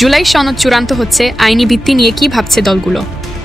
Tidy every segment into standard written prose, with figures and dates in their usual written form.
জুলাই সনদ চূড়ান্ত হচ্ছে, আইনি ভিত্তি নিয়ে কি ভাবছে দলগুলো?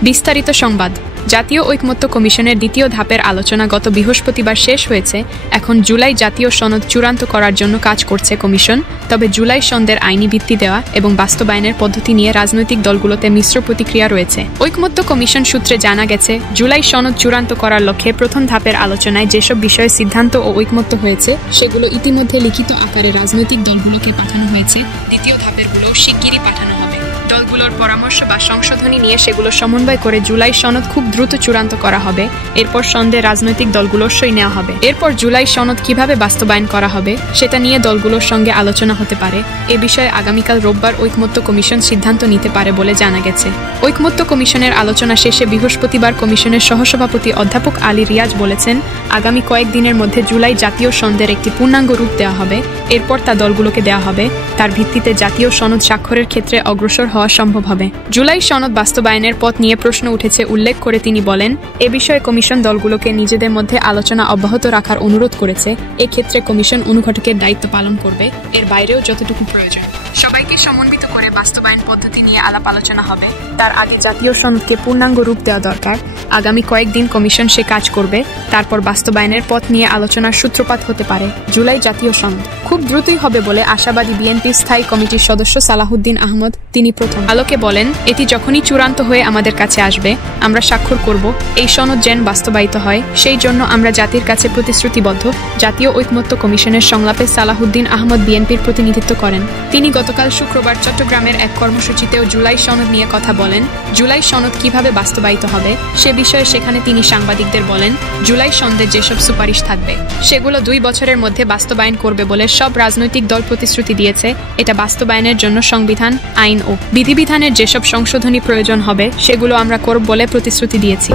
বিস্তারিত সংবাদ। জাতীয় ঐকমত্য কমিশনের দ্বিতীয় ধাপের আলোচনা গত বৃহস্পতিবার শেষ হয়েছে। এখন জুলাই জাতীয় সনদ চূড়ান্ত করার জন্য কাজ করছে কমিশন। তবে জুলাই সনদের আইনি ভিত্তি দেওয়া এবং বাস্তবায়নের পদ্ধতি নিয়ে রাজনৈতিক দলগুলোতে মিশ্র প্রতিক্রিয়া রয়েছে। ঐকমত্য কমিশন সূত্রে জানা গেছে, জুলাই সনদ চূড়ান্ত করার লক্ষ্যে প্রথম ধাপের আলোচনায় যেসব বিষয়ে সিদ্ধান্ত ও ঐকমত্য হয়েছে সেগুলো ইতিমধ্যে লিখিত আকারে রাজনৈতিক দলগুলোকে পাঠানো হয়েছে। দ্বিতীয় ধাপেরগুলো শিগগিরই পাঠানো হবে। দলগুলোর পরামর্শ বা সংশোধনী নিয়ে সেগুলো সমন্বয় করে জুলাই সনদ খুব দ্রুত চূড়ান্ত করা হবে। এরপর সনদে রাজনৈতিক দলগুলোর সই নেওয়া হবে। এরপর জুলাই সনদ কিভাবে বাস্তবায়ন করা হবে সেটা নিয়ে দলগুলোর সঙ্গে আলোচনা হতে পারে। এ বিষয়ে আগামীকাল রোববার ঐকমত্য কমিশন সিদ্ধান্ত নিতে পারে বলে জানা গেছে। ঐকমত্য কমিশনের আলোচনা শেষে বৃহস্পতিবার কমিশনের সহসভাপতি অধ্যাপক আলী রিয়াজ বলেছেন, আগামী কয়েকদিনের মধ্যে জুলাই জাতীয় সনদের একটি পূর্ণাঙ্গ রূপ দেওয়া হবে। এরপর তা দলগুলোকে দেওয়া হবে। তার ভিত্তিতে জাতীয় সনদ স্বাক্ষরের ক্ষেত্রে অগ্রসর হওয়া সম্ভব হবে। জুলাই সনদ বাস্তবায়নের পথ নিয়ে প্রশ্ন উঠেছে উল্লেখ করে তিনি বলেন, এ বিষয়ে কমিশন দলগুলোকে নিজেদের মধ্যে আলোচনা অব্যাহত রাখার অনুরোধ করেছে। এক্ষেত্রে কমিশন অনুঘটকের দায়িত্ব পালন করবে, এর বাইরেও যতটুকু প্রয়োজন। সবাইকে সমন্বিত করে বাস্তবায়ন পদ্ধতি নিয়ে আলাপ আলোচনা হবে। তার আগে জাতীয় সনদকে পূর্ণাঙ্গ রূপ দেওয়া দরকার। আগামী কয়েকদিন কমিশন সে কাজ করবে। তারপর বাস্তবায়নের পথ নিয়ে আলোচনার সূত্রপাত হতে পারে। জুলাই জাতীয় সনদ খুব দ্রুতই হবে বলে আশাবাদী বিএনপির স্থায়ী কমিটির সদস্য সালাহুদ্দিন আহমদ। তিনি প্রথম আলোকে বলেন, এটি যখনই চূড়ান্ত হয়ে আমাদের কাছে আসবে আমরা স্বাক্ষর করব। এই সনদ যেন বাস্তবায়িত হয় সেই জন্য আমরা জাতির কাছে প্রতিশ্রুতিবদ্ধ। জাতীয় ঐকমত্য কমিশনের সংলাপে সালাহুদ্দিন আহমদ বিএনপির প্রতিনিধিত্ব করেন। তিনি গতকাল শুক্রবার চট্টগ্রামের এক কর্মসূচিতেও জুলাই সনদ নিয়ে কথা বলেন। জুলাই সনদ কিভাবে বাস্তবায়িত হবে সে বিষয়ে সেখানে তিনি সাংবাদিকদের বলেন, জুলাই সনদে যেসব সুপারিশ থাকবে সেগুলো 2 বছরের মধ্যে বাস্তবায়ন করবে বলে সব রাজনৈতিক দল প্রতিশ্রুতি দিয়েছে। এটা বাস্তবায়নের জন্য সংবিধান, আইন ও বিধিবিধানের যেসব সংশোধনী প্রয়োজন হবে সেগুলো আমরা করব বলে প্রতিশ্রুতি দিয়েছি।